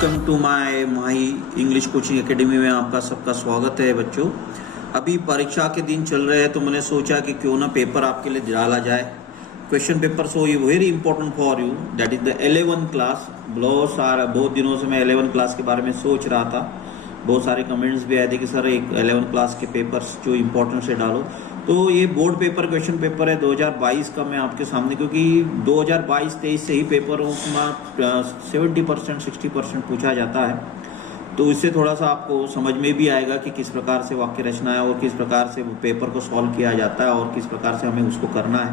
Welcome to my English coaching academy में आपका सबका स्वागत है बच्चों। अभी परीक्षा के दिन चल रहे हैं तो मैंने सोचा कि क्यों ना पेपर आपके लिए डाला जाए, क्वेश्चन पेपर। सो ये very important for you, that is the 11th class. बहुत दिनों से मैं 11th क्लास के बारे में सोच रहा था, बहुत सारे कमेंट्स भी आए थे कि सर एक 11th क्लास के पेपर्स जो इम्पोर्टेंट से डालो। तो ये बोर्ड पेपर क्वेश्चन पेपर है 2022 का मैं आपके सामने, क्योंकि 2022-23 से ही पेपरों में 70% 60% पूछा जाता है, तो इससे थोड़ा सा आपको समझ में भी आएगा कि किस प्रकार से वाक्य रचना है और किस प्रकार से पेपर को सॉल्व किया जाता है और किस प्रकार से हमें उसको करना है।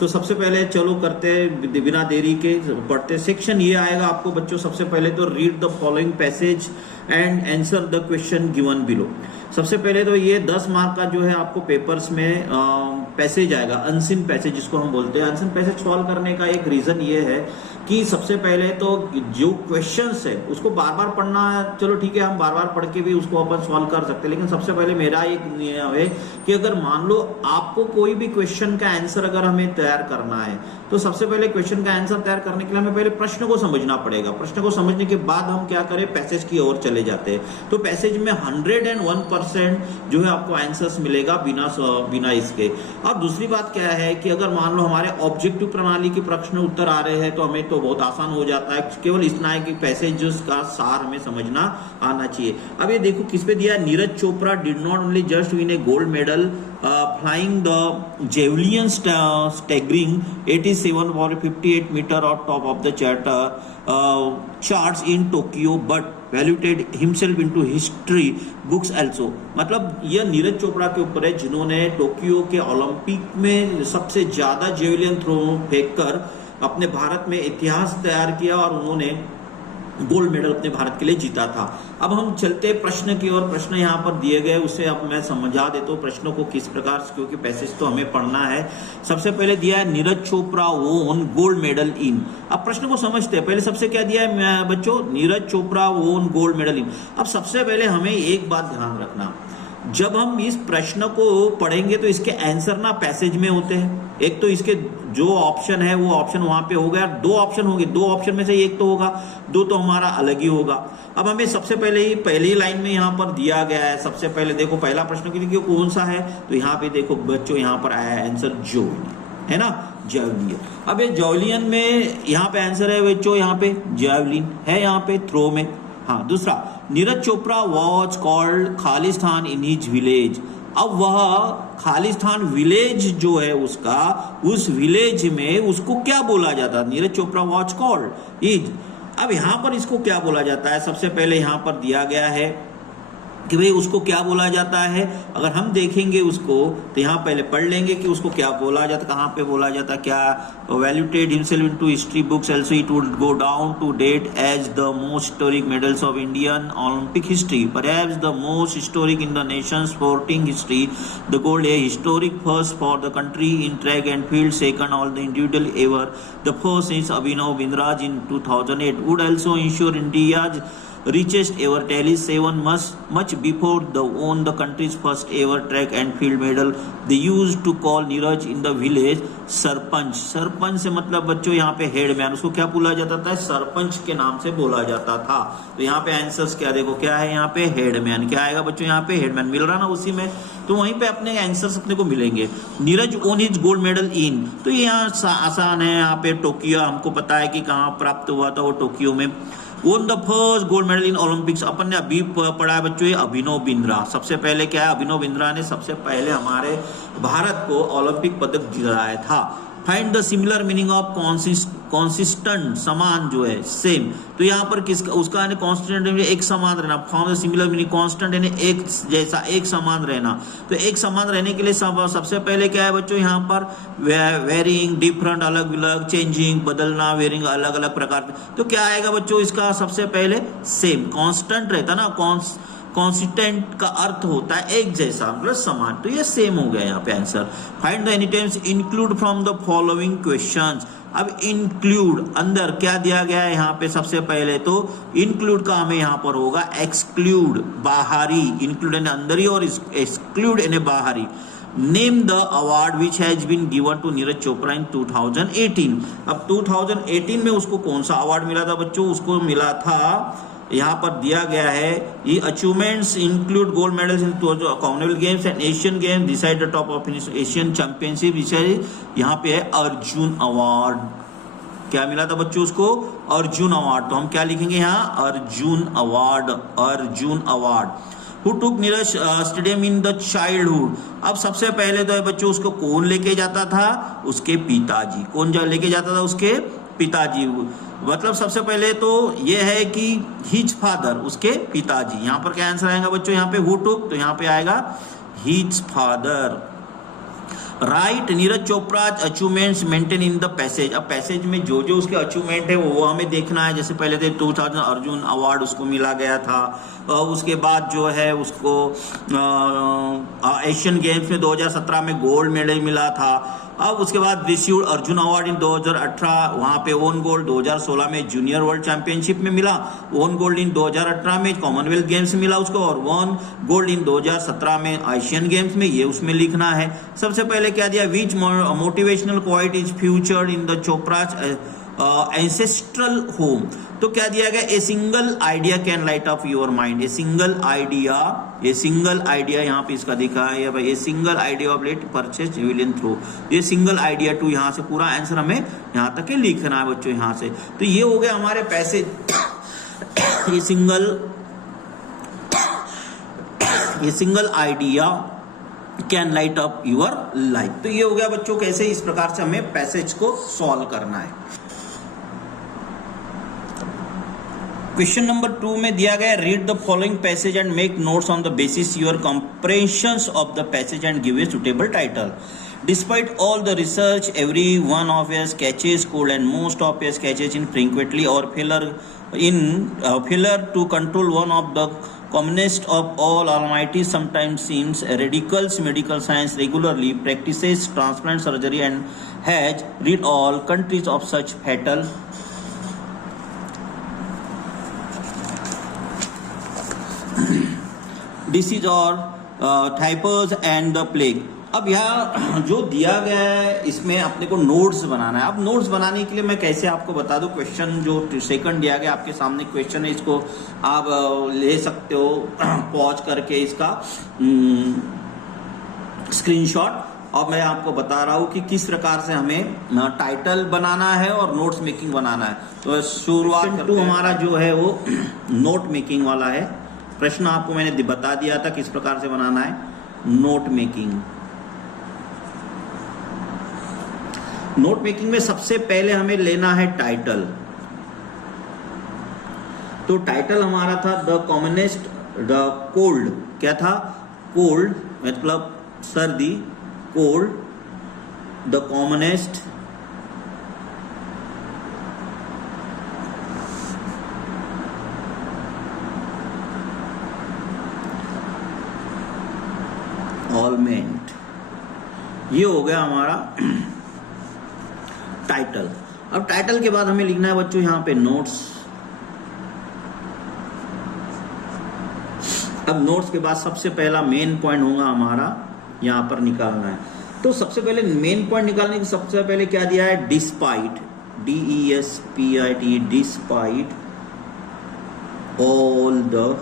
तो सबसे पहले चलो करते बिना देरी के पढ़ते। सेक्शन ये आएगा आपको बच्चों, सबसे पहले तो read the following passage and answer the question given below. सबसे पहले तो ये 10 मार्क का जो है आपको पेपर्स में पैसेज आएगा, अनसीन पैसेज जिसको हम बोलते हैं। अनसीन पैसेज सॉल्व करने का एक रीजन ये है कि सबसे पहले तो जो क्वेश्चंस है उसको बार बार पढ़ना, चलो ठीक है हम बार बार पढ़ के भी उसको अपन सॉल्व कर सकते हैं, लेकिन सबसे पहले मेरा एक नियम है कि अगर मान लो आपको कोई भी क्वेश्चन का आंसर अगर हमें तैयार करना है तो सबसे पहले क्वेश्चन का आंसर तैयार करने के लिए हमें पहले प्रश्न को समझना पड़ेगा। प्रश्न को समझने के बाद हम क्या करें, पैसेज की ओर चले जाते हैं। तो पैसेज में 101% जो है आपको आंसर्स मिलेगा बिना इसके। अब दूसरी बात क्या है कि अगर मान लो हमारे ऑब्जेक्टिव प्रणाली के प्रश्न उत्तर आ रहे हैं तो हमें तो बहुत आसान हो जाता है, केवल इतना है कि पैसेज का सार हमें समझना आना चाहिए। अब ये देखो किस पे दिया है, Neeraj Chopra did not only just win A gold medal flying the javelin staggering 87.58 meter on top of the charts in Tokyo, but valued himself into history books also। मतलब यह नीरज चोपड़ा के ऊपर है जिन्होंने टोक्यो के ओलंपिक में सबसे ज्यादा जेवलिन थ्रो फेंककर अपने भारत में इतिहास तैयार किया और उन्होंने गोल्ड मेडल अपने भारत के लिए जीता था। अब हम चलते प्रश्न की ओर। प्रश्न यहाँ पर दिए गए उसे अब मैं समझा देता हूँ प्रश्नों को किस प्रकार से, क्योंकि पैसेज तो हमें पढ़ना है। सबसे पहले दिया है नीरज चोपड़ा वोन गोल्ड मेडल इन। अब प्रश्न को समझते हैं। पहले सबसे क्या दिया है बच्चों, नीरज चोपड़ा वोन गोल्ड मेडल इन। अब सबसे पहले हमें एक बात ध्यान रखना, जब हम इस प्रश्न को पढ़ेंगे तो इसके आंसर ना पैसेज में होते हैं। एक तो इसके जो ऑप्शन है वो ऑप्शन वहां पे हो गया, दो ऑप्शन होंगे, दो ऑप्शन में से एक तो होगा, दो तो हमारा अलग ही होगा। अब हमें सबसे पहले ही पहली लाइन में यहाँ पर दिया गया है, सबसे पहले देखो पहला प्रश्न की कौन सा है, तो यहाँ पे देखो बच्चों यहाँ पर आया है आंसर जैवलिन, है ना, जैवलिन। अब ये जैवलिन में यहाँ पे आंसर है बच्चों, यहाँ पे जैवलिन है, यहाँ पे थ्रो में। हाँ, दूसरा Neeraj Chopra was called Khalistan in his village. अब वह खालिस्तान विलेज जो है उसका, उस विलेज में उसको क्या बोला जाता है, Neeraj Chopra was called is. अब यहां पर इसको क्या बोला जाता है, सबसे पहले यहां पर दिया गया है कि भाई उसको क्या बोला जाता है। अगर हम देखेंगे उसको तो यहाँ पहले पढ़ लेंगे कि उसको क्या बोला जाता, कहाँ पे बोला जाता, क्या vaulted himself into history books also, it would go down to date as the most historic medals of Indian Olympic history, perhaps the most historic in the nation sporting history, the gold a historic first for the country in track and field, second all the individual ever, the first is Abhinav Bindra's in 2008, would also ensure India's richest ever tally 7 much before the won the country's first ever track and field medal. They used to call Neeraj in the village sarpanch. Sarpanch से मतलब बच्चों यहाँ पे headman, उसको क्या बोला जाता था, सरपंच के नाम से बोला जाता था। तो यहाँ पे आंसर्स क्या देखो, क्या है यहाँ पे हेडमैन, क्या आएगा बच्चों यहाँ पे हेडमैन, मिल रहा ना उसी में, तो वहीं पे अपने आंसर्स अपने को मिलेंगे। Neeraj own his gold medal in, तो ये यहाँ आसान है, यहाँ पे टोक्यो हमको पता है कि कहाँ प्राप्त हुआ था, वो टोक्यो में। Won the first gold medal in Olympics, अपन ने अभी पढ़ा है बच्चों, ये अभिनव बिंद्रा। सबसे पहले क्या है, अभिनव बिंद्रा ने सबसे पहले हमारे भारत को ओलंपिक पदक दिलाया था। Find the similar meaning of consistent, समान जो है, सेम। तो यहाँ पर किसका, उसका कॉन्स्टेंट एक समान रहना, form the similar meaning, constant यानी एक जैसा, एक समान रहना। तो एक समान रहने के लिए सबसे पहले क्या है बच्चों, यहाँ पर वेरिंग, डिफरेंट, अलग अलग, चेंजिंग, बदलना, वेरिंग, अलग अलग प्रकार। तो क्या आएगा बच्चों इसका, सबसे पहले सेम, कांस्टेंट रहता ना, कॉन्सिस्टेंट का अर्थ होता है एक जैसा, मतलब समान, तो ये सेम हो गया यहाँ पे answer. Find the any times include from the following questions. अब इंक्लूड अंदर क्या दिया गया है यहाँ पे, सबसे पहले तो इंक्लूड का हमें यहाँ पर होगा एक्सक्लूड, बाहरी, इंक्लूड यानी अंदरी और एक्सक्लूड यानी बाहरी। Name the award which has been given to Neeraj Chopra in 2018। अब 2018 में उसको कौन सा अवार्ड मिला था बच्चों, उसको मिला था यहाँ पर दिया गया है, ये achievements include gold medals in Commonwealth games and Asian games, decide the top of Asian championship, यहाँ पे है अर्जुन अवार्ड। क्या मिला था बच्चों उसको? अर्जुन अवार्ड। तो हम क्या लिखेंगे यहाँ? Arjun award, Arjun award. Who took Neeraj stadium in the childhood? अब सबसे पहले तो है बच्चों, उसको कौन लेके जाता था? उसके पिताजी। कौन लेके जाता था? उसके पिताजी। मतलब सबसे पहले तो ये है कि हिज फादर, उसके पिताजी। यहाँ पर क्या आंसर आएगा बच्चों? यहाँ पे हु टुक, तो यहाँ पे आएगा his father. Right, Neeraj Chopra achievements maintain in the passage. अब पैसेज में जो जो उसके अचीवमेंट है वो हमें देखना है। जैसे पहले थे 2000 अर्जुन अवार्ड उसको मिला गया था, उसके बाद जो है उसको एशियन गेम्स में 2017 में गोल्ड मेडल मिला था। अब उसके बाद रिसीव्ड अर्जुन अवार्ड इन 2018, वहां पे ओन गोल्ड 2016 में जूनियर वर्ल्ड चैंपियनशिप में मिला, ओन गोल्ड इन 2018 में कॉमनवेल्थ गेम्स में मिला उसको, और वन गोल्ड इन 2017 में एशियन गेम्स में, ये उसमें लिखना है। सबसे पहले क्या दिया? Which motivational quote is featured in the Chopra's ancestral home. तो क्या दिया गया? A single idea can light up your mind. A single idea, ये सिंगल आइडिया यहाँ पे इसका दिखा है भाई, a single idea of let purchase will through. ये सिंगल आइडिया टू, यहाँ से पूरा आंसर हमें यहाँ तक के लिखना है बच्चों यहाँ से। तो ये हो गया हमारे पैसे। ये single idea can light up your life. तो ये हो गया बच्चों कैसे इस प्रकार से हमें पैसेज को सॉल्व करना है। क्वेश्चन नंबर 2 में दिया गया, read the following passage and make notes on the basis your comprehensions of the passage and give a suitable title. Despite all the research, every one of us catches cold and most of us catches it frequently or failure to control. One of the commonest of all, Almighty sometimes seems ridiculous. Medical science regularly practices transplant surgery and has rid all countries of such fatal disease or typhus and the plague। अब यहाँ जो दिया गया है इसमें अपने को notes बनाना है। अब नोट्स बनाने के लिए मैं कैसे आपको बता दूं, क्वेश्चन जो सेकंड दिया गया आपके सामने क्वेश्चन है, इसको आप ले सकते हो पॉज करके इसका स्क्रीनशॉट, और मैं आपको बता रहा हूं कि किस प्रकार से हमें टाइटल बनाना है और नोट्स मेकिंग बनाना है। तो शुरुआत टू हमारा जो है वो नोट मेकिंग वाला है। प्रश्न आपको मैंने बता दिया था किस प्रकार से बनाना है नोट मेकिंग। नोट मेकिंग में सबसे पहले हमें लेना है टाइटल। तो टाइटल हमारा था द कॉमनेस्ट, द कोल्ड, क्या था? कोल्ड मतलब सर्दी, कोल्ड, द कॉमनेस्ट ऑलमेंट। ये हो गया हमारा टाइटल। अब टाइटल के बाद हमें लिखना है बच्चों यहाँ पे नोट्स। अब नोट्स के बाद सबसे पहला मेन पॉइंट होगा हमारा यहाँ पर निकालना है। तो सबसे पहले मेन पॉइंट निकालने के सबसे पहले क्या दिया है? Despite, DESPIT, despite all the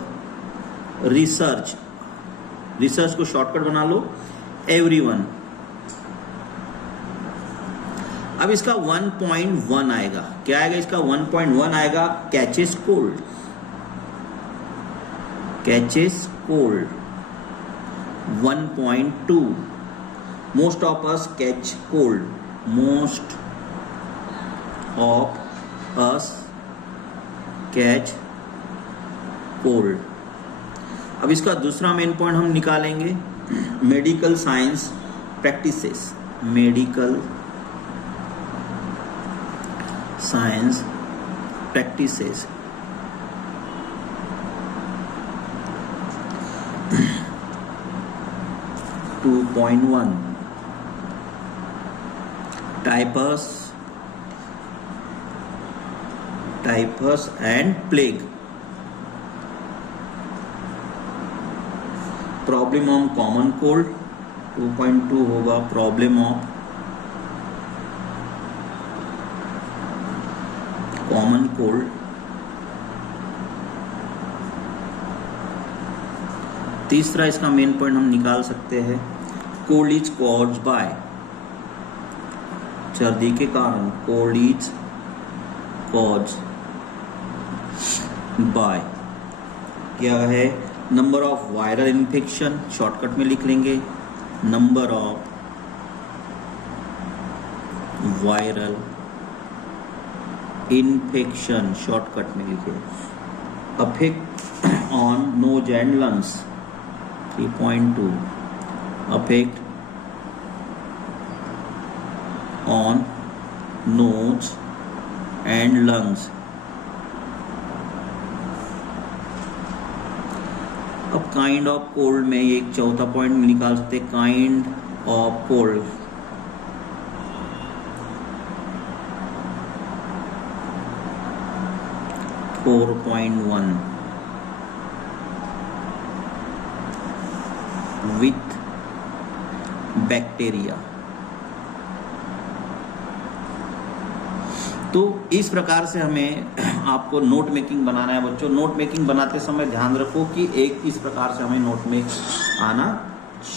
research, research को शॉर्टकट बना लो, एवरीवन। अब इसका 1.1 आएगा, क्या आएगा इसका? 1.1 आएगा catches cold, catches cold. 1.2 most of us catch cold, most of us catch cold. अब इसका दूसरा मेन पॉइंट हम निकालेंगे, medical science practices, medical science practices. (2.1) typhus, typhus and plague. Problem of common cold. 2.2 होगा प्रॉब्लम ऑफ कॉमन कोल्ड। तीसरा इसका main point हम निकाल सकते हैं, कोल्ड इज कॉज्ड बाय, सर्दी के कारण, कोल्ड इज कॉज्ड बाय क्या है, number of viral infection, shortcut में लिख लेंगे number of viral infection, shortcut में लिखे, affect on nose and lungs 3.2, affect on nose and lungs. अब काइंड ऑफ कोल्ड में एक चौथा पॉइंट निकाल सकते, kind of cold, four 4.1 with bacteria. तो इस प्रकार से हमें आपको नोट मेकिंग बनाना है बच्चों। नोट मेकिंग बनाते समय ध्यान रखो कि एक इस प्रकार से हमें नोट में आना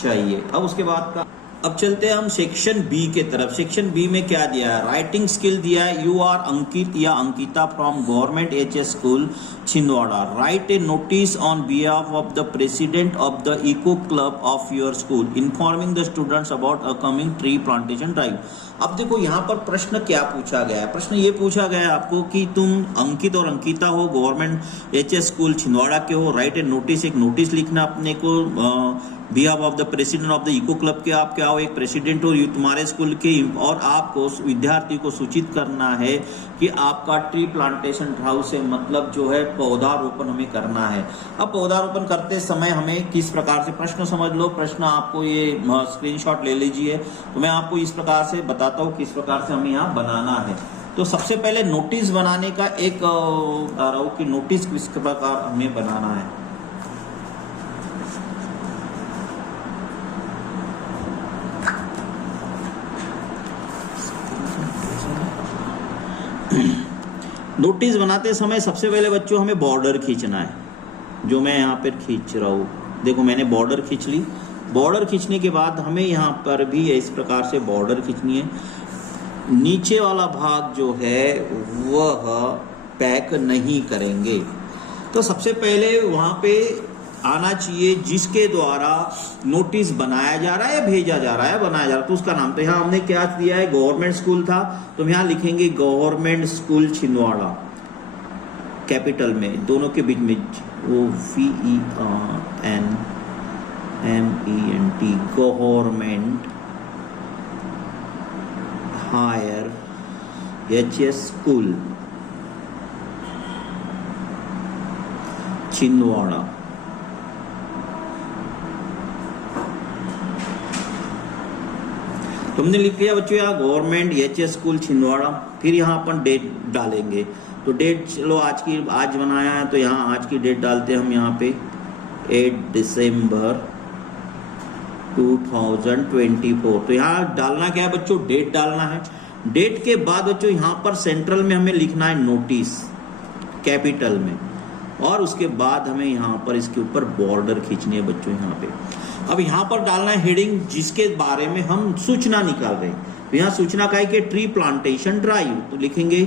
चाहिए। अब उसके बाद का अब चलते हैं हम सेक्शन बी के तरफ। सेक्शन बी में क्या दिया है, राइटिंग स्किल दिया है, यू आर अंकित या Ankita from government HS school Chhindwara, write a notice on behalf of the president of the eco club of your school informing the students about upcoming tree plantation drive. अब देखो यहाँ पर प्रश्न क्या पूछा गया है, प्रश्न ये पूछा गया है आपको कि तुम अंकित और अंकिता हो, गवर्नमेंट एचएस स्कूल छिंदवाड़ा के हो, राइट ए नोटिस, एक नोटिस लिखना अपने को behalf of the president of the eco club के, आप क्या हो, एक प्रेसिडेंट हो तुम्हारे स्कूल के, और आपको विद्यार्थी को सूचित करना है कि आपका ट्री प्लांटेशन ड्राइव से मतलब जो है पौधारोपण हमें करना है। अब पौधारोपण करते समय हमें किस प्रकार से, प्रश्न समझ लो, प्रश्न आपको ये स्क्रीनशॉट ले लीजिए, तो मैं आपको इस प्रकार से बताता हूँ किस प्रकार से हमें यहाँ बनाना है। तो सबसे पहले नोटिस बनाने का एक बता रहा हूँ कि नोटिस किस प्रकार हमें बनाना है। नोटिस बनाते समय सबसे पहले बच्चों हमें बॉर्डर खींचना है, जो मैं यहाँ पर खींच रहा हूँ। देखो मैंने बॉर्डर खींच ली। बॉर्डर खींचने के बाद हमें यहाँ पर भी इस प्रकार से बॉर्डर खींचनी है। नीचे वाला भाग जो है वह पैक नहीं करेंगे। तो सबसे पहले वहाँ पे आना चाहिए जिसके द्वारा नोटिस बनाया जा रहा है, भेजा जा रहा है, बनाया जा रहा है, तो उसका नाम। तो यहाँ हमने क्या दिया है, गवर्नमेंट स्कूल था, तो यहाँ लिखेंगे गवर्नमेंट स्कूल छिंदवाड़ा, कैपिटल में, दोनों के बीच में वो VERNMENT, government higher HS school Chhindwara. तुमने लिख लिया बच्चों यहाँ गवर्नमेंट एचएस स्कूल छिंदवाड़ा। फिर यहाँ अपन डेट डालेंगे। तो डेट चलो आज बनाया है तो यहाँ आज की डेट डालते हैं हम यहाँ पे 8 दिसंबर 2024। तो यहाँ डालना क्या है बच्चों, डेट डालना है। डेट के बाद बच्चों यहाँ पर सेंट्रल में हमें लिखना है नोटिस, कैपिटल में, और उसके बाद हमें यहाँ पर इसके ऊपर बॉर्डर खींचनी है बच्चों यहाँ पे। अब यहाँ पर डालना है हेडिंग जिसके बारे में हम सूचना निकाल रहे हैं। तो यहाँ सूचना का है कि ट्री प्लांटेशन ड्राइव, तो लिखेंगे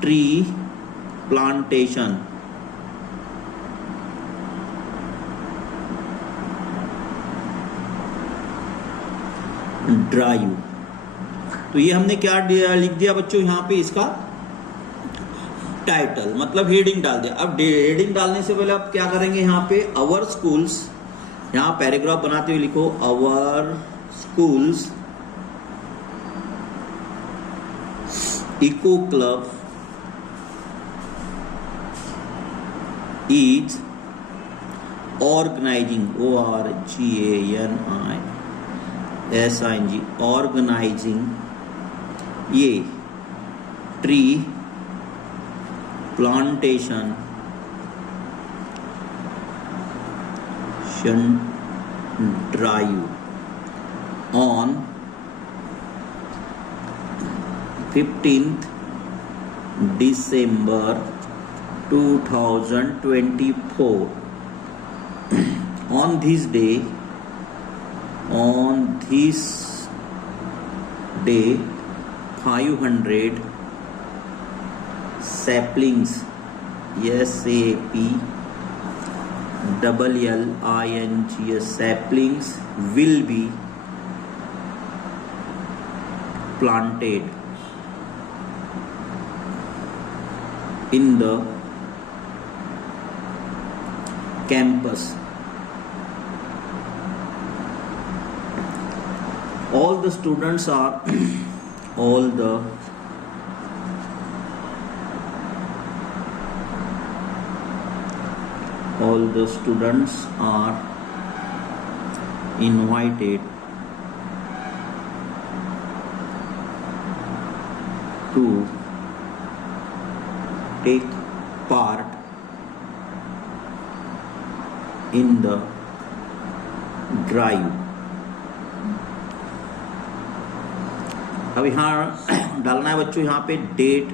ट्री प्लांटेशन ड्राइव। तो ये हमने क्या लिख दिया बच्चों यहाँ पे, इसका टाइटल मतलब हेडिंग डाल दिया। अब हेडिंग डालने से पहले आप क्या करेंगे, यहाँ पे आवर स्कूल्स, यहाँ पैराग्राफ बनाते हुए लिखो our schools eco club is organising, ORGANISING, organising ये tree plantation drive on 15th December 2024 on on this day 500 saplings, SAPLLINGS, saplings will be planted in the campus. All the students are invited to take part in the drive. अब यहाँ डालना है बच्चों यहाँ पे date.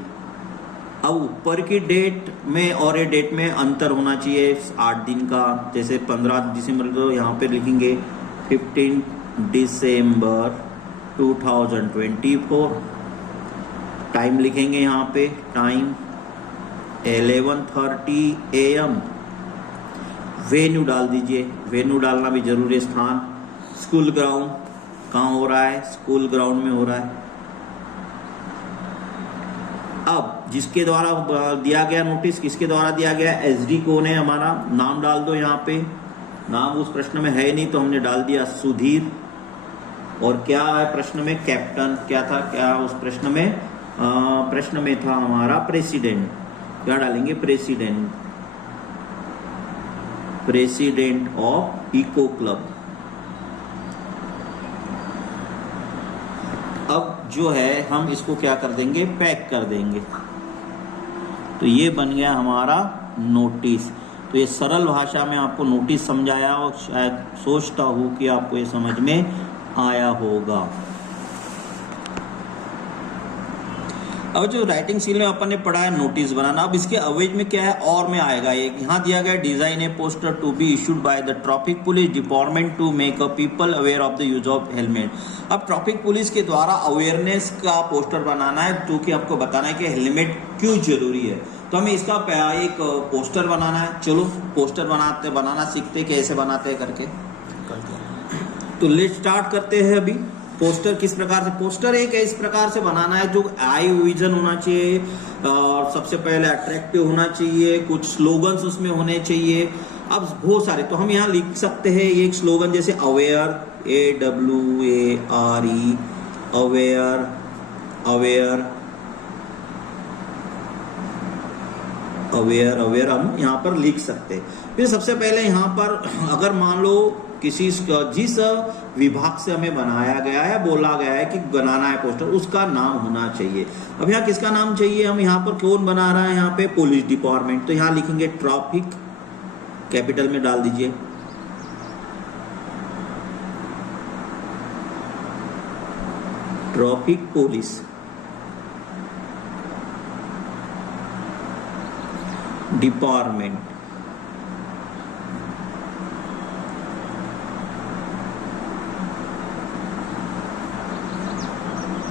अब ऊपर की डेट में और ये डेट में अंतर होना चाहिए 8 दिन का। जैसे 15 दिसंबर को यहाँ पे लिखेंगे 15 दिसंबर 2024। टाइम लिखेंगे यहाँ पे, टाइम 11:30 AM। वेन्यू डाल दीजिए, वेन्यू डालना भी जरूरी है। स्थान स्कूल ग्राउंड, कहाँ हो रहा है? स्कूल ग्राउंड में हो रहा है। अब जिसके द्वारा दिया गया नोटिस, किसके द्वारा दिया गया? एसडी कौन है हमारा? नाम डाल दो यहाँ पे। नाम उस प्रश्न में है नहीं तो हमने डाल दिया सुधीर। और क्या है प्रश्न में? कैप्टन। क्या था? क्या उस प्रश्न में? प्रश्न में था हमारा प्रेसिडेंट। क्या डालेंगे? President, president of eco club. अब जो है हम इसको क्या कर देंगे? पैक कर देंगे। तो ये बन गया हमारा नोटिस। तो ये सरल भाषा में आपको नोटिस समझाया और शायद सोचता हूं कि आपको ये समझ में आया होगा। अब जो राइटिंग स्किल में अपन ने पढ़ा है नोटिस बनाना, अब इसके अवेज में क्या है? और में आएगा एक, यहाँ दिया गया design a poster to be issued by the traffic police department to make a people aware of the use of helmet. अब ट्रैफिक पुलिस के द्वारा अवेयरनेस का पोस्टर बनाना है, जो कि आपको बताना है कि हेलमेट क्यों जरूरी है। तो हमें इसका एक पोस्टर बनाना है। चलो पोस्टर बनाना सीखते कैसे बनाते हैं करके। तो लेट स्टार्ट करते हैं अभी। पोस्टर किस प्रकार से? पोस्टर एक इस प्रकार से बनाना है जो आई विजन होना चाहिए और सबसे पहले अट्रैक्टिव होना चाहिए, कुछ स्लोगन्स उसमें होने चाहिए। अब बहुत सारे, तो हम यहाँ लिख सकते हैं ये एक स्लोगन जैसे aware, AWARE, aware, aware, aware, aware हम यहाँ पर लिख सकते हैं। फिर सबसे पहले यहाँ पर अगर मान लो जिस विभाग से हमें बनाया गया है, बोला गया है कि बनाना है पोस्टर, उसका नाम होना चाहिए। अब यहाँ किसका नाम चाहिए? हम यहाँ पर कौन बना रहा है? यहाँ पे पुलिस डिपार्टमेंट। तो यहाँ लिखेंगे ट्रैफिक, कैपिटल में डाल दीजिए, traffic police department.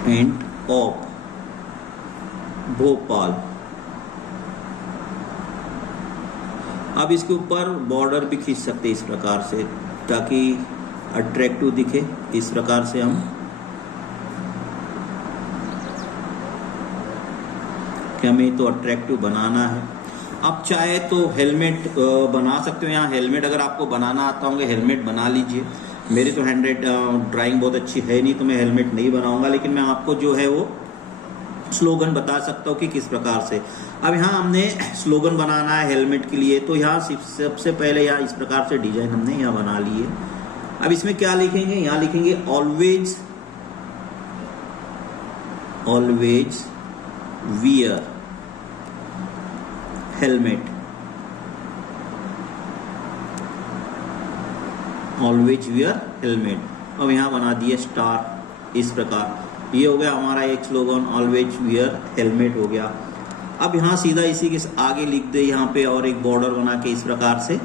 End of Bhopal. अब इसके ऊपर बॉर्डर भी खींच सकते हैं इस प्रकार से, ताकि अट्रैक्टिव दिखे। इस प्रकार से हम कि हमें तो अट्रैक्टिव बनाना है। आप चाहे तो हेलमेट बना सकते हो। यहाँ हेलमेट अगर आपको बनाना आता होंगे हेलमेट बना लीजिए। मेरी तो हैंड ड्राइंग बहुत अच्छी है नहीं तो मैं हेलमेट नहीं बनाऊंगा, लेकिन मैं आपको जो है वो स्लोगन बता सकता हूँ कि किस प्रकार से। अब यहाँ हमने स्लोगन बनाना है हेलमेट के लिए, तो यहाँ सबसे पहले यहाँ इस प्रकार से डिजाइन हमने यहाँ बना ली है। अब इसमें क्या लिखेंगे? यहाँ लिखेंगे always, always wear helmet, always wear helmet. अब यहाँ बना दिए स्टार इस प्रकार। ये हो गया हमारा एक स्लोगन, ऑलवेज वियर हेलमेट हो गया। अब यहाँ सीधा इसी के आगे लिख दे यहाँ पे और एक बॉर्डर बना के इस प्रकार से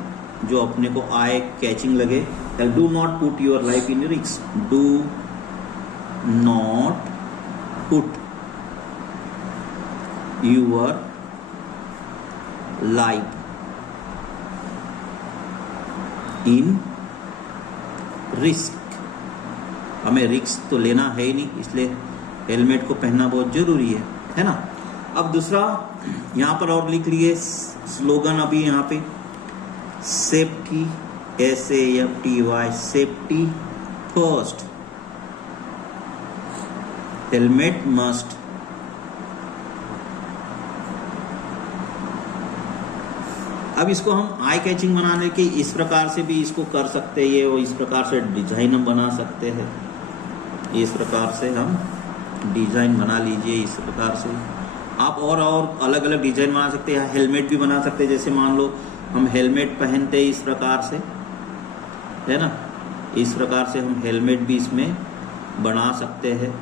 जो अपने को आई कैचिंग लगे। Do not put your life in risk, do not put your life in risk. हमें रिस्क तो लेना है ही नहीं, इसलिए हेलमेट को पहनना बहुत जरूरी है ना। अब दूसरा यहाँ पर और लिख लिए स्लोगन, अभी यहाँ पे safety, SAFTY, safety first, helmet must. अब इसको हम आई कैचिंग बनाने के इस प्रकार से भी इसको कर सकते हैं, और इस प्रकार से डिजाइन हम बना सकते हैं। इस प्रकार से हम डिजाइन बना लीजिए, इस प्रकार से आप और अलग अलग डिजाइन बना सकते हैं। हेलमेट भी बना सकते हैं, जैसे मान लो हम हेलमेट पहनते हैं इस प्रकार से, है ना, इस प्रकार से हम हेलमेट भी इसमें बना सकते हैं।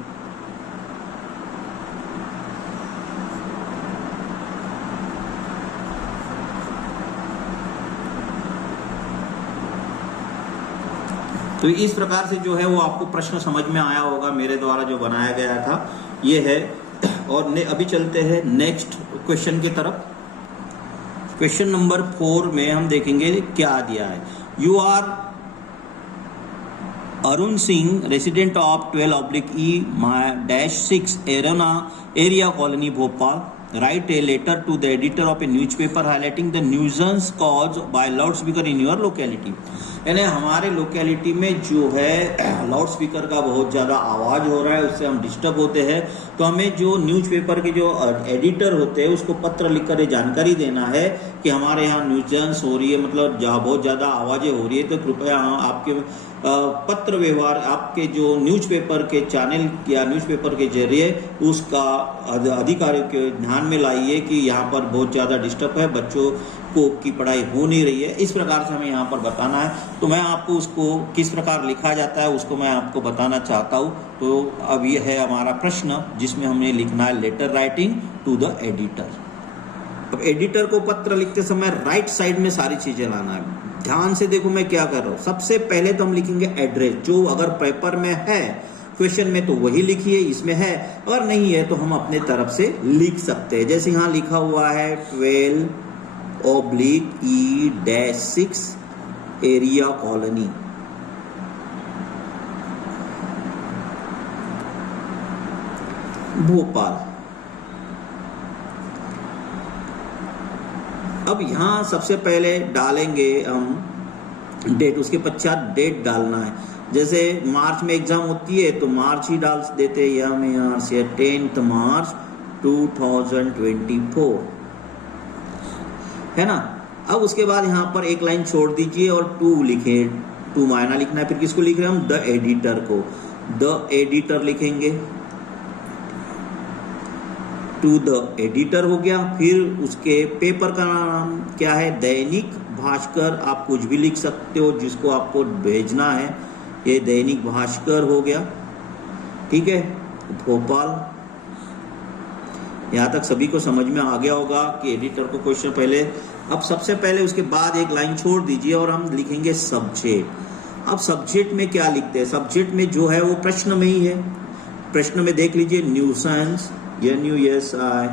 तो इस प्रकार से जो है वो आपको प्रश्न समझ में आया होगा, मेरे द्वारा जो बनाया गया था ये है। और अभी चलते हैं नेक्स्ट क्वेश्चन की तरफ। क्वेश्चन नंबर 4 में हम देखेंगे क्या दिया है। You are Arun Singh, resident of 12/E-6 area colony Bhopal, write a letter to the editor of a newspaper highlighting the nuisance caused by loudspeaker in your locality। यानी हमारे लोकेलिटी में जो है लाउड स्पीकर का बहुत ज़्यादा आवाज़ हो रहा है, उससे हम डिस्टर्ब होते हैं। तो हमें जो न्यूज़पेपर के जो एडिटर होते हैं उसको पत्र लिखकर ये जानकारी देना है कि हमारे यहाँ न्यूजेंस हो रही है, मतलब जहाँ बहुत ज़्यादा आवाज़ें हो रही है, तो कृपया आपके पत्र व्यवहार आपके जो न्यूज़पेपर के चैनल या न्यूज़पेपर के जरिए उसका अधिकारियों के ध्यान में लाइए कि यहाँ पर बहुत ज़्यादा डिस्टर्ब है, बच्चों को की पढ़ाई हो नहीं रही है। इस प्रकार से हमें यहाँ पर बताना है। तो मैं आपको उसको किस प्रकार लिखा जाता है उसको मैं आपको बताना चाहता हूँ। तो अब ये है हमारा प्रश्न जिसमें हमें लिखना है letter writing to the editor. अब एडिटर को पत्र लिखते समय राइट साइड में सारी चीजें लाना है। ध्यान से देखो मैं क्या कर रहा हूँ। सबसे पहले तो हम लिखेंगे एड्रेस, जो अगर पेपर में है क्वेश्चन में तो वही लिखिए, इसमें है, अगर नहीं है तो हम अपने तरफ से लिख सकते हैं। जैसे यहाँ लिखा हुआ है 12/E-6 एरिया कॉलोनी, भोपाल। अब यहां सबसे पहले डालेंगे हम डेट, उसके पश्चात डेट डालना है। जैसे मार्च में एग्जाम होती है तो मार्च ही डाल देते हैं, या मैं यहाँ से 10 मार्च 2024, है ना। अब उसके बाद यहाँ पर एक लाइन छोड़ दीजिए और 2 लिखे, 2 मायना लिखना है। फिर किसको लिख रहे हैं हम? द एडिटर को, द एडिटर लिखेंगे, टू द एडिटर हो गया। फिर उसके पेपर का नाम क्या है? दैनिक भास्कर। आप कुछ भी लिख सकते हो जिसको आपको भेजना है, ये दैनिक भास्कर हो गया, ठीक है, भोपाल। यहाँ तक सभी को समझ में आ गया होगा कि एडिटर को क्वेश्चन पहले। अब सबसे पहले उसके बाद एक लाइन छोड़ दीजिए और हम लिखेंगे सब्जेक्ट। अब सब्जेक्ट में क्या लिखते हैं? सब्जेक्ट में जो है वो प्रश्न में ही है। प्रश्न में देख लीजिए, nuisance, NUSINUISANC,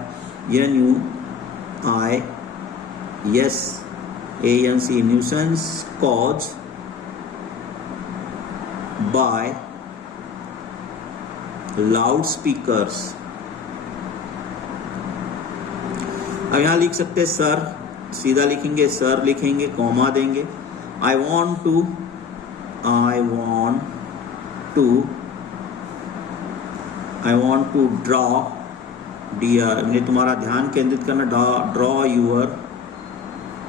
nuisance cause by loud speakers. अब यहां लिख सकते हैं सर, सीधा लिखेंगे सर, लिखेंगे, कॉमा देंगे। I want to draw, dear, मैंने तुम्हारा ध्यान केंद्रित करना, draw your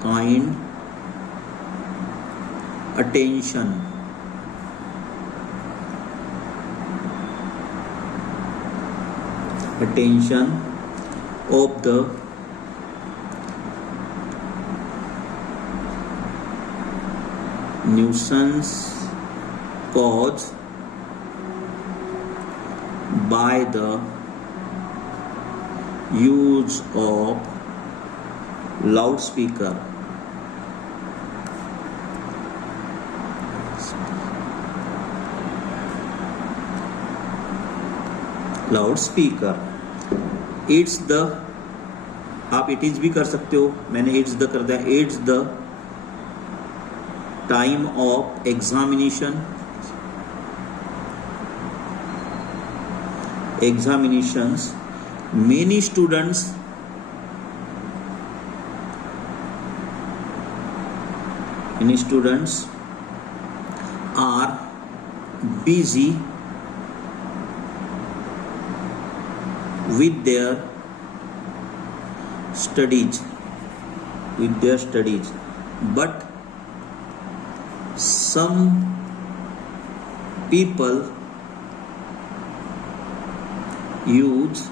kind attention of the nuisance caused by the use of loudspeaker loudspeaker. It's the, आप इट इज भी कर सकते हो, मैंने इट्स द कर दिया। It's the time of examination, examinations, many students are busy with their studies, but some people use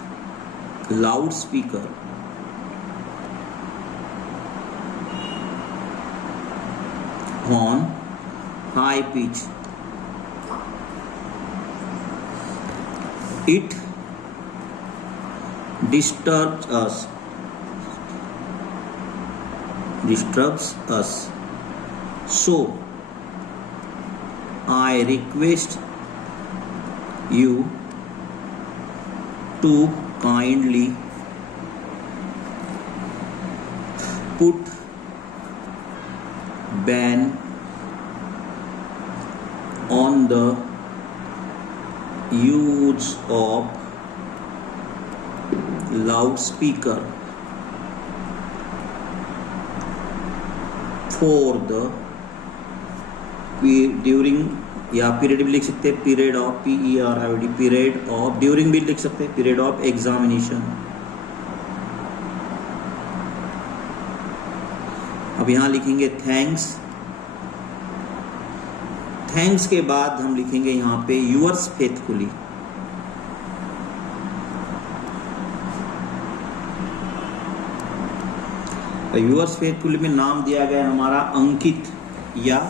loudspeaker on high pitch. It disturbs us. So I request you to kindly put ban on the use of loudspeaker for the during, या period भी लिख सकते हैं, period of PERIOD, period of, during भी लिख सकते हैं, period of examination. अब यहां लिखेंगे थैंक्स। थैंक्स के बाद हम लिखेंगे यहां पे यूअर्स फेथफुली। यूअर्स फेथफुली में नाम दिया गया हमारा अंकित, या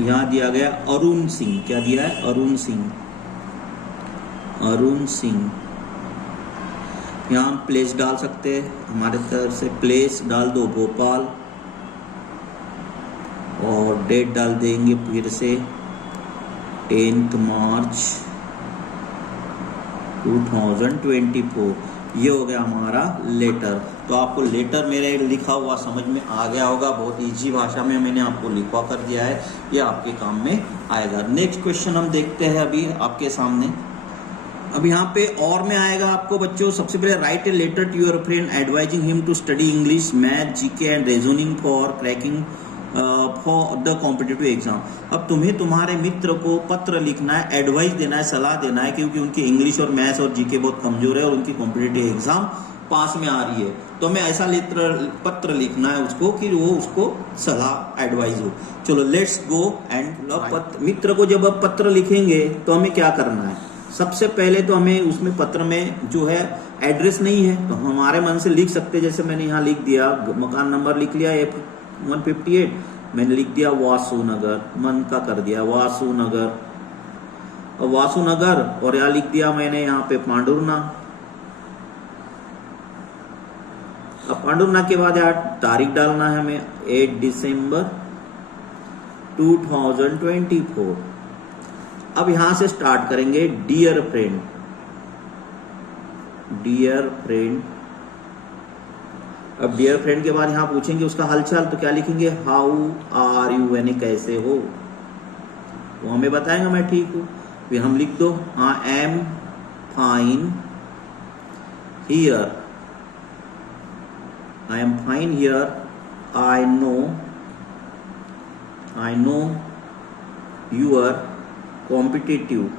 यहां दिया गया अरुण सिंह। क्या दिया है? अरुण सिंह। यहां हम प्लेस डाल सकते हैं, हमारे तरफ से प्लेस डाल दो भोपाल, और डेट डाल देंगे फिर से 10 मार्च 2024। ये हो गया हमारा लेटर। तो आपको लेटर मेरे लिखा हुआ समझ में आ गया होगा, बहुत इजी भाषा में मैंने आपको लिखवा कर दिया है, ये आपके काम में आएगा। नेक्स्ट क्वेश्चन हम देखते हैं अभी आपके सामने। अब यहाँ पे और में आएगा आपको बच्चों, सबसे पहले write a letter to your friend advising him to study English, math, GK and reasoning for cracking for the competitive exam. अब तुम्हें तुम्हारे मित्र को पत्र लिखना है, एडवाइस देना है, सलाह देना है, क्योंकि उनकी इंग्लिश और मैथ्स और जीके बहुत कमजोर है और उनकी कॉम्पिटिटिव एग्जाम पास में आ रही है। तो हमें ऐसा पत्र लिखना है उसको कि वो उसको सलाह एडवाइस हो। चलो लेट्स गो एंड मित्र को जब आप पत्र लिखेंगे तो हमें क्या करना है? सबसे पहले तो हमें उसमें पत्र में जो है एड्रेस नहीं है तो हमारे मन से लिख सकते हैं। जैसे मैंने यहाँ लिख दिया, मकान नंबर लिख लिया 158, मैंने लिख दिया वासुनगर, मन का कर दिया वासुनगर, और यहाँ लिख दिया मैंने यहाँ पे पांडुरना। अब पांडुरना के बाद यार तारीख डालना है हमें 8 दिसंबर 2024। अब यहां से स्टार्ट करेंगे डियर फ्रेंड। अब डियर फ्रेंड के बाद यहां पूछेंगे उसका हालचाल, तो क्या लिखेंगे? हाउ आर यू, यानी कैसे हो। वो हमें बताएगा मैं ठीक हूं। फिर हम लिख दो I am fine here, I am fine here, I know your competitive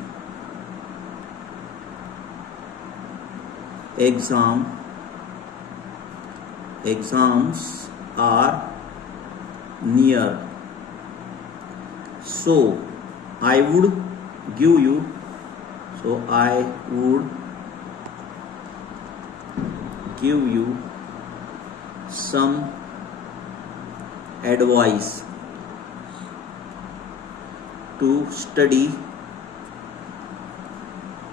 exams are near, so I would give you some advice to study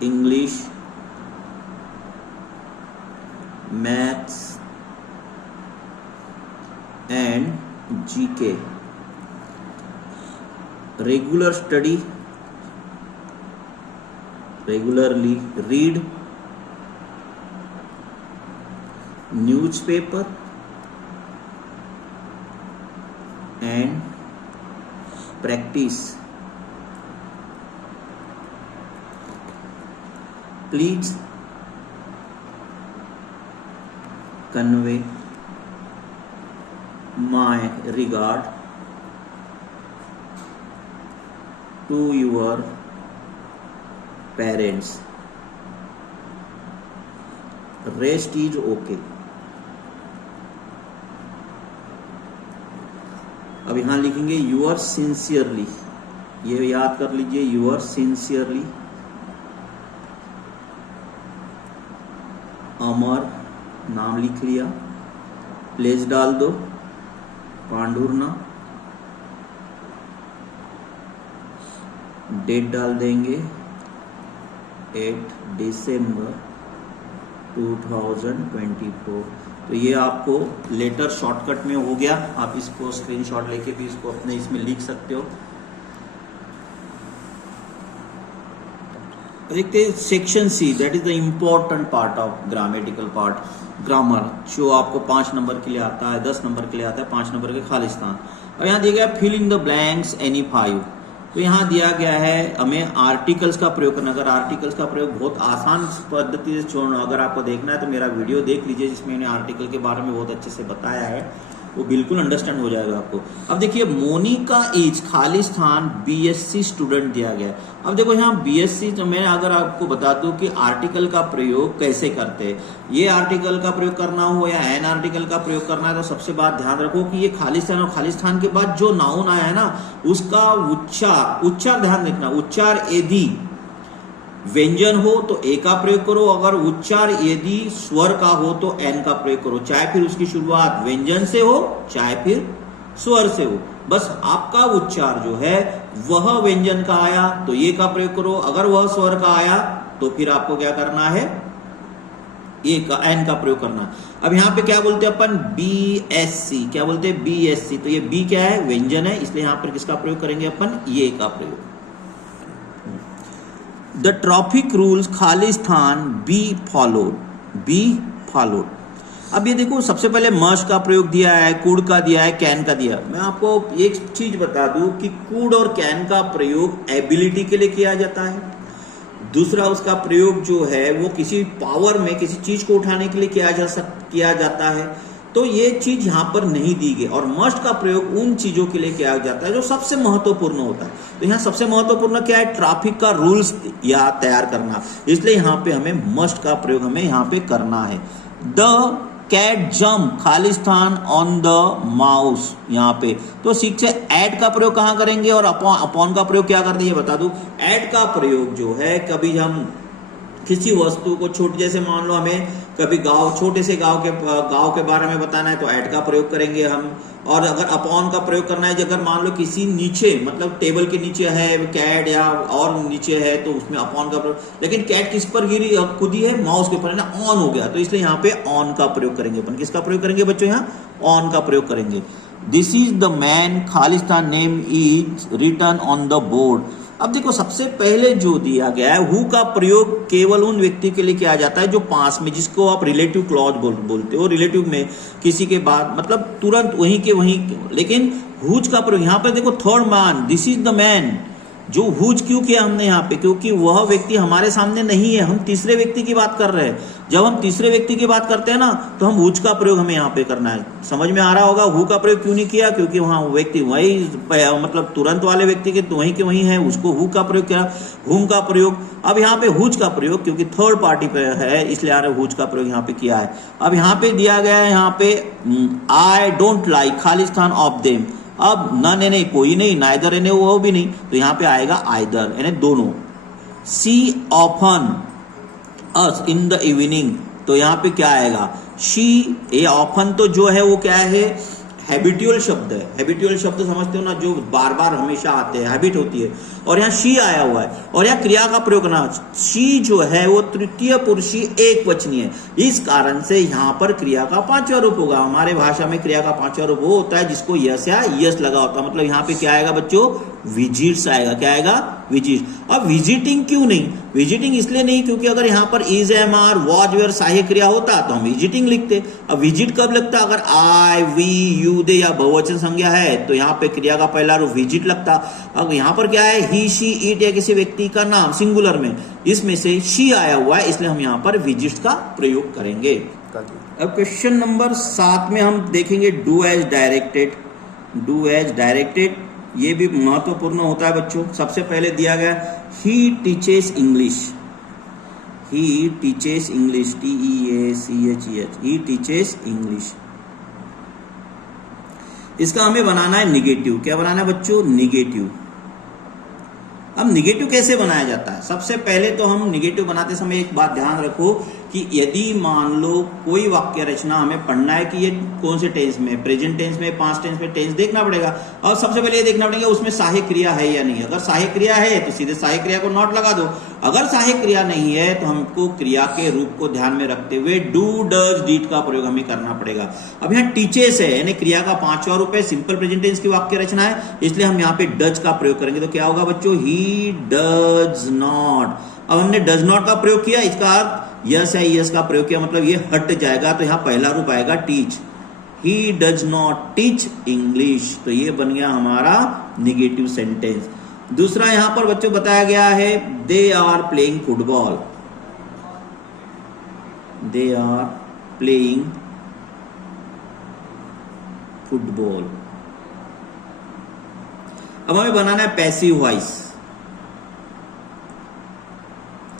English, maths and GK. Regular study regularly read newspaper and practice. Please convey my regard to your parents. Rest is okay. अब यहाँ लिखेंगे your sincerely, ये याद कर लीजिए, your sincerely अमर, नाम लिख लिया, प्लेस डाल दो, पांडुरना, डेट डाल देंगे 8 दिसंबर 2024। तो ये आपको लेटर शॉर्टकट में हो गया। आप इसको स्क्रीनशॉट लेके भी इसको अपने इसमें लिख सकते हो। देखते हैं section C, that is the important part of grammatical part, grammar, जो आपको 5 नंबर के लिए आता है, 10 नंबर के लिए आता है, 5 नंबर के खालिस्तान। और यहाँ दिया गया fill in the blanks any 5। तो यहाँ दिया गया है हमें आर्टिकल्स का प्रयोग करना। अगर आर्टिकल्स का प्रयोग बहुत आसान पद्धति से छोड़ना, अगर आपको देखना है तो मेरा वीडियो देख लीजिए जिसमें मैंने आर्टिकल के बारे में बहुत अच्छे से बताया है, वो बिल्कुल अंडरस्टैंड हो जाएगा आपको। अब देखिए मोनिका इज खालिस्तान बीएससी स्टूडेंट दिया गया है। अब देखो यहाँ बीएससी, तो मैं अगर आपको बता दूं कि आर्टिकल का प्रयोग कैसे करते हैं, ये आर्टिकल का प्रयोग करना हो या एन आर्टिकल का प्रयोग करना है, तो सबसे बात ध्यान रखो कि ये खालिस्तान और खालिस्तान के बाद जो नाउन आया है ना, उसका उच्चार ध्यान रखना। उच्चार यदि व्यंजन हो तो ए का प्रयोग करो, अगर उच्चार यदि स्वर का हो तो एन का प्रयोग करो, चाहे फिर उसकी शुरुआत व्यंजन से हो चाहे फिर स्वर से हो। बस आपका उच्चार जो है वह व्यंजन का आया तो ये का प्रयोग करो, अगर वह स्वर का आया तो फिर आपको क्या करना है, ए का, एन का प्रयोग करना। अब यहाँ पे क्या बोलते हैं अपन, बीएससी, क्या बोलते हैं बीएससी, तो ये बी क्या है, व्यंजन है, इसलिए यहाँ पर किसका प्रयोग करेंगे अपन, ये का प्रयोग। The traffic rules Khalistan be followed। अब ये देखो सबसे पहले मस्ट का प्रयोग दिया है, कुड का दिया है, कैन का दिया। मैं आपको एक चीज बता दूं कि कुड और कैन का प्रयोग एबिलिटी के लिए किया जाता है, दूसरा उसका प्रयोग जो है वो किसी पावर में किसी चीज को उठाने के लिए किया जाता है। तो ये चीज यहां पर नहीं दी गई। और मस्ट का प्रयोग उन चीजों के लिए किया जाता है जो सबसे महत्वपूर्ण होता है। तो यहाँ सबसे महत्वपूर्ण क्या है, ट्रैफिक का रूल्स या तैयार करना, इसलिए यहाँ पे हमें मस्ट का प्रयोग हमें यहाँ पे करना है। द कैट जम्प खालिस्तान ऑन द माउस, यहाँ पे तो सीख से एड का प्रयोग कहाँ करेंगे और अपॉन का प्रयोग क्या करते हैं ये बता दूं। एड का प्रयोग जो है, कभी हम किसी वस्तु को छोटे, जैसे मान लो हमें कभी छोटे से गांव के बारे में बताना है तो ऐड का प्रयोग करेंगे हम। और अगर अपॉन का प्रयोग करना है, अगर मान लो किसी नीचे, मतलब टेबल के नीचे है कैट या और नीचे है तो उसमें अपॉन का प्रयोग, लेकिन कैट किस पर गिरी, खुद ही है माउस के ऊपर, है ना, ऑन हो गया, तो इसलिए यहाँ पे ऑन का प्रयोग करेंगे अपन। किसका प्रयोग करेंगे बच्चों, यहाँ ऑन का प्रयोग करेंगे। दिस इज द मैन खालिस्तान name is written on the board. अब देखो सबसे पहले जो दिया गया है, हु का प्रयोग केवल उन व्यक्ति के लिए किया जाता है जो पास में, जिसको आप रिलेटिव क्लॉज बोलते हो। रिलेटिव में किसी के बाद मतलब तुरंत वहीं के वहीं, लेकिन हुज का प्रयोग यहाँ पर देखो, third man, this is the man, जो हुज क्यों किया हमने यहाँ पे, क्योंकि वह व्यक्ति हमारे सामने नहीं है, हम तीसरे व्यक्ति की बात कर रहे हैं। जब हम तीसरे व्यक्ति की बात करते हैं ना, तो हम हुज का प्रयोग हमें यहाँ पे करना है। समझ में आ रहा होगा हु का प्रयोग क्यों नहीं किया, क्योंकि वहां व्यक्ति वही, मतलब तुरंत वाले व्यक्ति के वहीं के वहीं है, उसको हु का प्रयोग किया, हुम का प्रयोग। अब यहाँ पे हुज का प्रयोग क्योंकि थर्ड पार्टी पे है, इसलिए हुज का प्रयोग यहाँ पे किया है। अब यहाँ पे दिया गया है, यहाँ पे I don't like Khalistan of them. अब नन यानी कोई नहीं, नाइदर यानी वो भी नहीं, तो यहाँ पे आएगा आइदर यानी दोनों। See often us in the evening, तो यहाँ पे क्या आएगा, शी, ये ऑफन तो जो है वो क्या है हैबिचुअल शब्द है। हैबिचुअल शब्द समझते हो ना, जो बार बार हमेशा आते हैं, हैबिट होती है। और यहाँ शी आया हुआ है और यहाँ क्रिया का प्रयोग करना, शी जो है वो तृतीय पुरुषी एक वचनीय है, इस कारण से यहाँ पर क्रिया का पांचवा रूप होगा। हमारे भाषा में क्रिया का पांचवा रूप वो होता है जिसको यस या यस लगा होता है। मतलब यहाँ पे क्या आएगा बच्चों, विजिट्स आएगा। क्या आएगा, विजिट। अब विजिटिंग क्यों नहीं, विजिटिंग इसलिए नहीं क्योंकि अगर यहाँ पर is, am, are, was, were सहायक क्रिया होता तो हम विजिटिंग लिखते। अब विजिट कब लगता, अगर आई, वी, यू, दे या बहुवचन संज्ञा है तो यहाँ पे क्रिया का पहला रूप विजिट लगता। अब यहाँ पर क्या है, ही, शी, इट या किसी व्यक्ति का नाम सिंगुलर में, इसमें से शी आया हुआ है, इसलिए हम यहाँ पर विजिट का प्रयोग करेंगे। अब क्वेश्चन नंबर 7 में हम देखेंगे do as directed. Do as directed ये भी महत्वपूर्ण होता है बच्चों। सबसे पहले दिया गया he teaches English, he teaches English, TEACHES, he teaches English. इसका हमें बनाना है निगेटिव। क्या बनाना है बच्चों, निगेटिव। अब निगेटिव कैसे बनाया जाता है, सबसे पहले तो हम निगेटिव बनाते समय एक बात ध्यान रखो कि यदि मान लो कोई वाक्य रचना हमें पढ़ना है कि ये कौन से टेंस में, प्रेजेंट टेंस में, पास्ट टेंस में, टेंस देखना पड़ेगा। और सबसे पहले ये देखना पड़ेगा उसमें सहायक क्रिया है या नहीं। अगर सहायक क्रिया है तो सीधे सहायक क्रिया को नॉट लगा दो। अगर सहायक क्रिया नहीं है तो हमको क्रिया के रूप को ध्यान में रखते हुए डू, डज, डिड का प्रयोग हमें करना पड़ेगा। अब यहाँ टीचेस है यानी क्रिया का पांचवा रूप है, सिंपल प्रेजेंट टेंस की वाक्य रचना है, इसलिए हम यहाँ पे डज का प्रयोग करेंगे। तो क्या होगा बच्चों, ही डज नॉट। अब हमने डज नॉट का प्रयोग किया, इसका अर्थ यस या यस का प्रयोग किया, मतलब ये हट जाएगा। तो यहाँ पहला रूप आएगा teach, he does not teach English. तो ये बन गया हमारा निगेटिव सेंटेंस। दूसरा यहां पर बच्चों बताया गया है they are playing football, they are playing football. अब हमें बनाना है पैसिव वॉइस।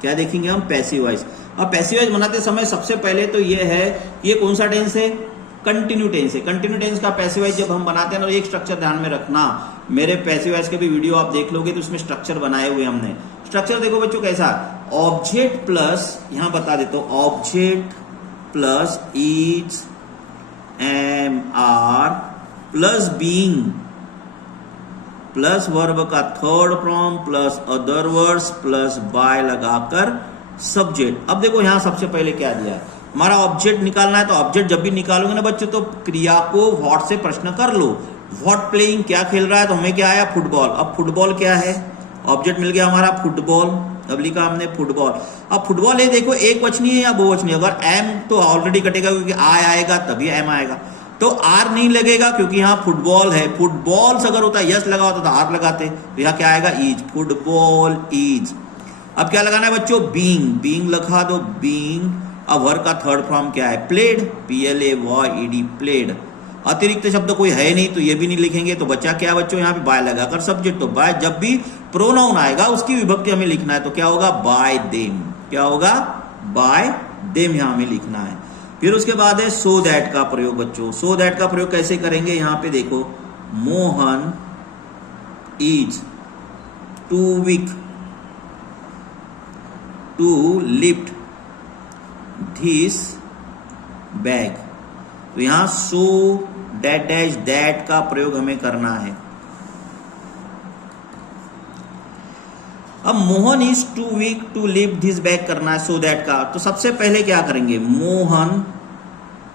क्या देखेंगे हम, पैसिव वॉइस। अब पैसिव वॉइस बनाते समय सबसे पहले तो ये है, ये कौन सा टेंस है, कंटिन्यू टेंस है। कंटिन्यू टेंस का पैसिव वॉइस जब हम बनाते हैं ना, एक स्ट्रक्चर ध्यान में रखना। मेरे पैसिव वॉइस के भी वीडियो आप देख लोगे तो उसमें स्ट्रक्चर बनाए हुए हमने। स्ट्रक्चर देखो बच्चों कैसा, ऑब्जेक्ट प्लस, यहां बता देता हूं, object plus is, am, are plus being plus verb का third form plus other words plus by लगाकर सब्जेक्ट। अब देखो यहां सबसे पहले क्या दिया है, हमारा ऑब्जेक्ट निकालना है। तो ऑब्जेक्ट जब भी निकालोगे ना बच्चों तो क्रिया को व्हाट से प्रश्न कर लो। व्हाट प्लेइंग, क्या खेल रहा है, तो हमें क्या आया, फुटबॉल। अब फुटबॉल क्या है, ऑब्जेक्ट मिल गया हमारा फुटबॉल। अब लिखा हमने फुटबॉल। अब फुटबॉल है देखो एक वचनीय है या बहुवचनीय। अगर एम तो ऑलरेडी कटेगा क्योंकि आय आएगा तभी एम आएगा, तो आर नहीं लगेगा क्योंकि यहाँ फुटबॉल है। फुटबॉल्स अगर होता यस लगा होता तो आर लगाते, तो यहाँ क्या आएगा, इज, फुटबॉल इज। अब क्या लगाना है बच्चों, बीइंग, बीइंग लगा दो, बीइंग। अब वर्ब का थर्ड फॉर्म क्या है, प्लेड, PLAYED, प्लेड। अतिरिक्त शब्द कोई है नहीं तो ये भी नहीं लिखेंगे, तो बच्चा क्या बच्चों यहाँ पे बाय लगाकर सब्जेक्ट। तो बाय, जब भी प्रोनाउन आएगा उसकी विभक्ति हमें लिखना है, तो क्या होगा, बाय देम। क्या होगा, बाय देम यहाँ हमें लिखना है। फिर उसके बाद है सो दैट का प्रयोग बच्चों। सो दैट का प्रयोग कैसे करेंगे, यहाँ पे देखो, Mohan is too weak to lift this bag. तो यहां सो डैट डैश दैट का प्रयोग हमें करना है। अब Mohan is too weak to lift this bag करना है सो दैट का। तो सबसे पहले क्या करेंगे, मोहन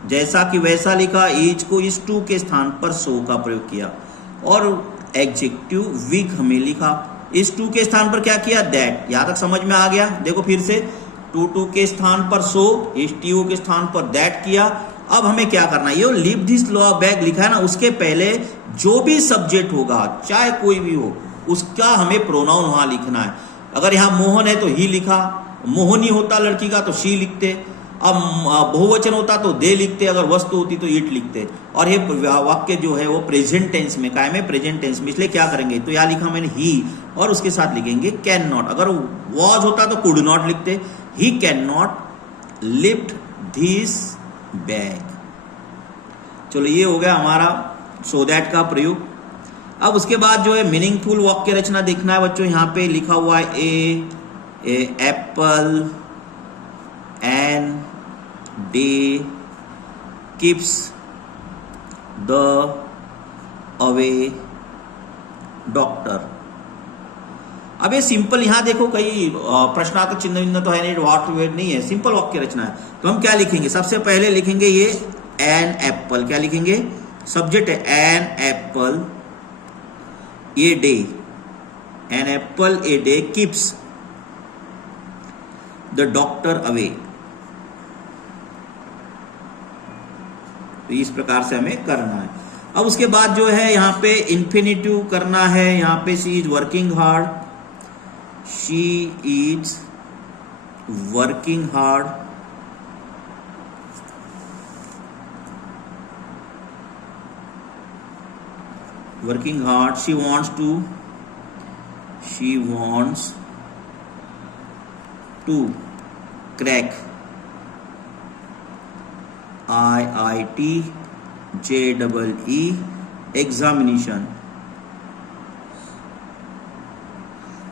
जैसा कि वैसा लिखा, इज को इस टू के स्थान पर सो का प्रयोग किया और एडजेक्टिव वीक हमें लिखा। इस टू के स्थान पर क्या किया, दैट। यहां तक समझ में आ गया। देखो फिर से, टू के स्थान पर सो, इस टीओ के स्थान पर दैट किया। अब हमें क्या करना है, ये लिफ्ट दिस बैग लिखा है ना, उसके पहले जो भी सब्जेक्ट होगा चाहे कोई भी हो उसका हमें प्रोनाउन वहां लिखना है। अगर यहां मोहन है तो ही लिखा, मोहनी होता लड़की का तो शी लिखते, अब बहुवचन होता तो दे लिखते, अगर वस्तु होती तो इट लिखते। और ये वाक्य जो है वो प्रेजेंट टेंस में, कायम है प्रेजेंट टेंस में, इसलिए क्या करेंगे, तो यहां लिखा मैंने ही और उसके साथ लिखेंगे कैन नॉट। अगर वॉज होता तो कुड नॉट लिखते, he can not lift this bag. चलो ये हो गया हमारा सो दैट का प्रयोग। अब उसके बाद जो है मीनिंगफुल वाक्य रचना देखना है बच्चों। यहां पे लिखा हुआ है a apple an day keeps the away doctor. अब ये सिंपल, यहां देखो कई प्रश्नार्थक चिन्ह विन्ह तो है नहीं, व्हाट वेट नहीं है, सिंपल वाक्य रचना है। तो हम क्या लिखेंगे, सबसे पहले लिखेंगे ये एन एप्पल, क्या लिखेंगे, सब्जेक्ट है an apple a day, an apple a day keeps the doctor away. तो इस प्रकार से हमें करना है। अब उसके बाद जो है यहाँ पे इन्फिनिटिव करना है, यहाँ पे she is working hard, she is working hard, working hard, she wants to crack IIT JEE examination।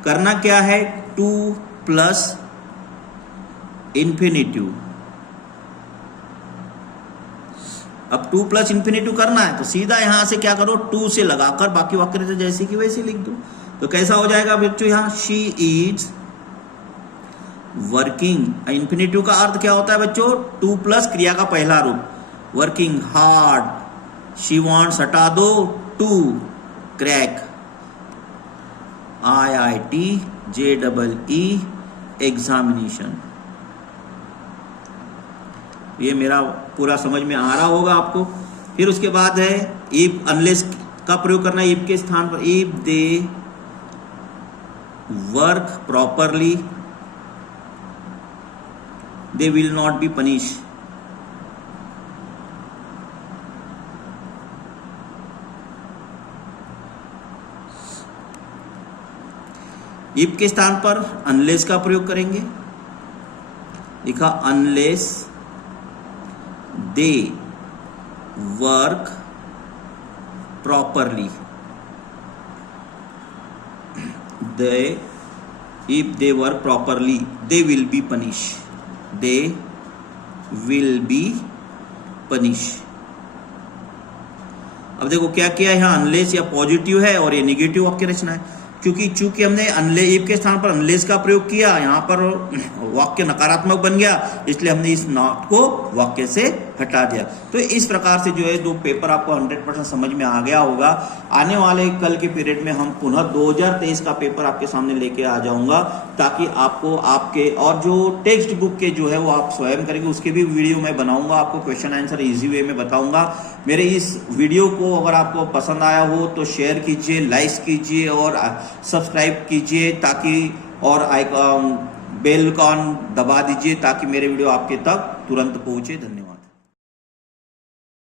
करना क्या है, टू प्लस इन्फिनिटिव। अब टू प्लस इन्फिनिटिव करना है तो सीधा यहां से क्या करो, टू से लगाकर बाकी वाक्य जैसे कि वैसे लिख दो। तो कैसा हो जाएगा बच्चों, यहां शी इज वर्किंग, इन्फिनिटिव का अर्थ क्या होता है बच्चों, टू प्लस क्रिया का पहला रूप, वर्किंग हार्ड, शी वांट्स हटा दो to, crack IIT JEE examination. ये मेरा पूरा समझ में आ रहा होगा आपको। फिर उसके बाद है इफ अनलेस का प्रयोग करना है, इफ के स्थान पर, if they work properly they will not be punish. If के स्थान पर अनलेस का प्रयोग करेंगे, लिखा unless they work properly, they if they work properly they will be punish, they will be punish. अब देखो क्या किया, यहां अनलेस या पॉजिटिव है और ये निगेटिव वाक्य रचना है, क्योंकि चूंकि हमने इफ के स्थान पर अनलेस का प्रयोग किया, यहां पर वाक्य नकारात्मक बन गया, इसलिए हमने इस नॉट को वाक्य से हटा दिया। तो इस प्रकार से जो है जो पेपर आपको 100% समझ में आ गया होगा। आने वाले कल के पीरियड में हम पुनः 2023 का पेपर आपके सामने लेके आ जाऊंगा, ताकि आपको आपके और जो टेक्स्ट बुक के जो है वो आप स्वयं करेंगे, उसके भी वीडियो मैं बनाऊंगा, आपको क्वेश्चन आंसर इजी वे में बताऊंगा। मेरे इस वीडियो को अगर आपको पसंद आया हो तो शेयर कीजिए, लाइक कीजिए और सब्सक्राइब कीजिए, ताकि और बेल आइकॉन दबा दीजिए ताकि मेरे वीडियो आपके तक तुरंत पहुंचे। धन्यवाद।